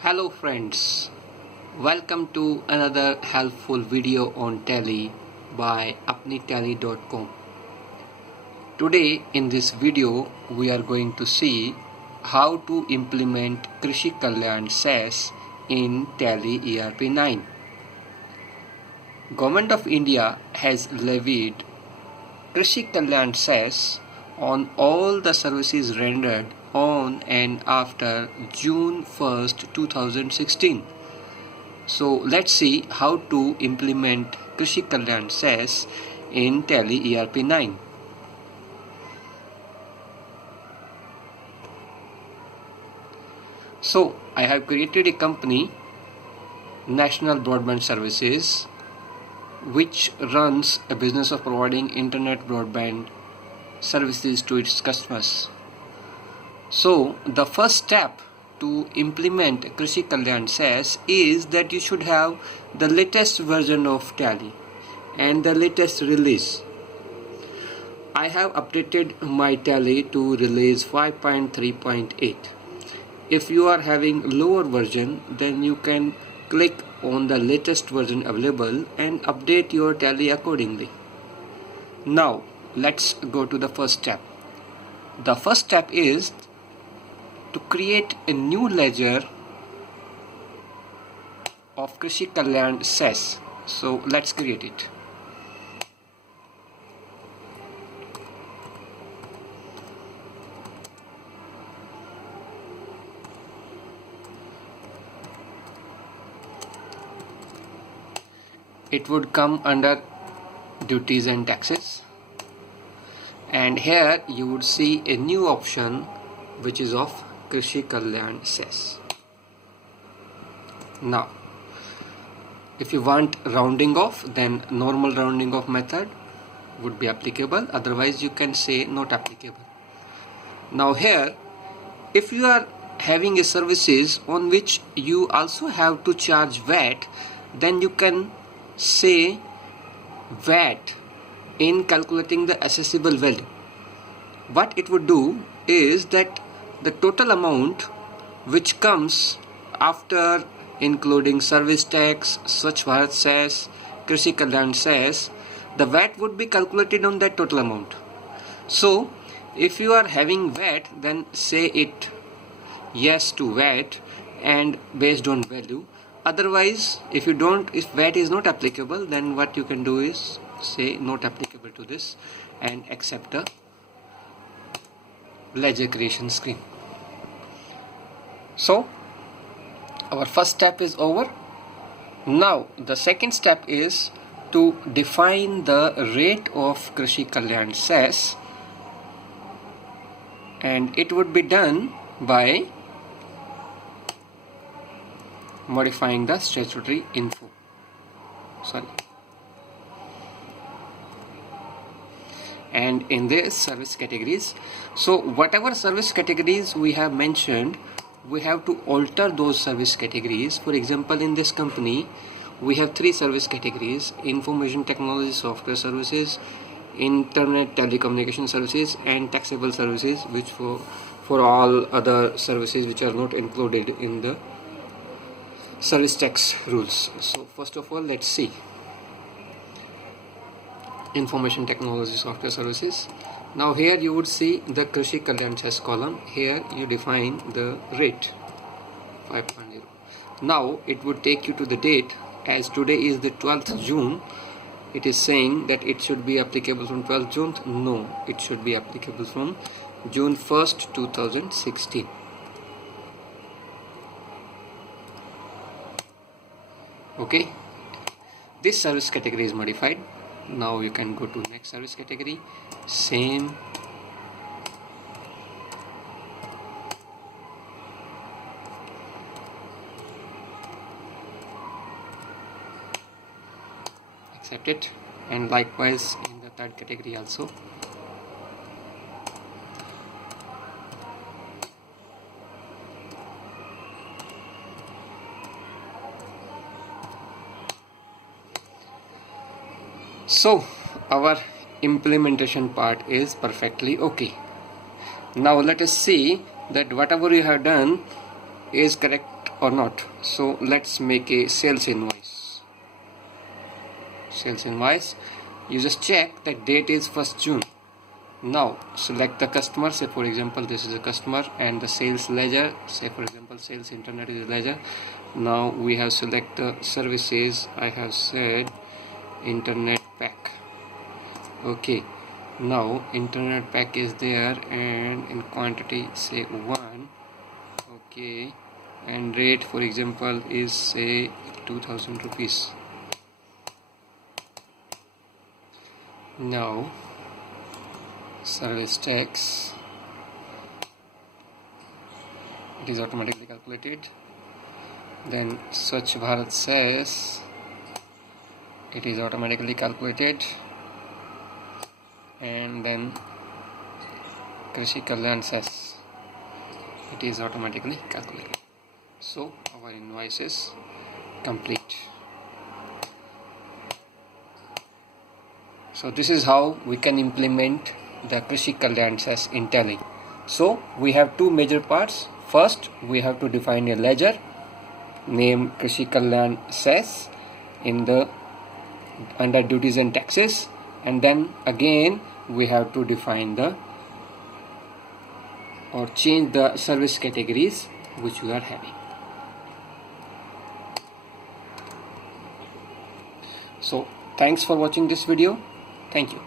Hello friends, welcome to another helpful video on Tally by apnitally.com. Today in this video we are going to see how to implement Krishi Kalyan SES in Tally ERP 9. Government of India has levied Krishi Kalyan SES on all the services rendered on and after June 1st, 2016. So let's see how to implement Krishi Kalyan SES in Tally ERP 9. So I have created a company, National Broadband Services, which runs a business of providing internet broadband services to its customers. So the first step to implement Krishi Kalyan SES is that you should have the latest version of Tally and the latest release. I have updated my Tally to release 5.3.8. If you are having lower version, then you can click on the latest version available and update your Tally accordingly. Now let's go to the first step. The first step is to create a new ledger of Krishi Kalyan SES. So let's create it. It would come under duties and taxes, and here you would see a new option which is of Krishi Kalyan SES. Now if you want rounding off, then normal rounding off method would be applicable, otherwise you can say not applicable. Now here, if you are having a services on which you also have to charge VAT, then you can say VAT in calculating the assessable value. What it would do is that the total amount which comes after including service tax, Swachh Bharat SES, Krishi Kalyan SES, the VAT would be calculated on that total amount. So if you are having VAT, then say it yes to VAT and based on value. Otherwise, if VAT is not applicable, then what you can do is say not applicable to this and accept a ledger creation screen. So our first step is over. Now the second step is to define the rate of Krishi Kalyan SES, and it would be done by modifying the statutory info. And in this service categories, so whatever service categories we have mentioned, we have to alter those service categories. For example, in this company we have 3 service categories: information technology software services, internet telecommunication services, and taxable services, which for all other services which are not included in the service tax rules. So first of all, let's see information technology software services. Now here you would see the Krishi Kalyan SES column. Here you define the rate 5.0. Now it would take you to the date. As today is the 12th June, it is saying that it should be applicable from 12th June. No, it should be applicable from June 1st, 2016. Okay, this service category is modified. Now you can go to next service category, same, accept it, and likewise in the third category also. So our implementation part is perfectly okay. Now let us see that whatever you have done is correct or not. So let's make a sales invoice. Sales invoice, you just check that date is 1st June. Now select the customer, say for example this is a customer, and the sales ledger, say for example sales internet is a ledger. Now we have select the services. I have said internet pack. Okay, now internet pack is there, and in quantity say 1. Okay, and rate for example is say 2000 rupees. Now service tax, it is automatically calculated. Then Swachh Bharat says it is automatically calculated, and then Krishi Kalyan says it is automatically calculated. So our invoice is complete. So this is how we can implement the Krishi Kalyan says in Tally. So we have two major parts. First, we have to define a ledger named Krishi Kalyan says in the under duties and taxes, and then again we have to define the or change the service categories which we are having. So thanks for watching this video. Thank you.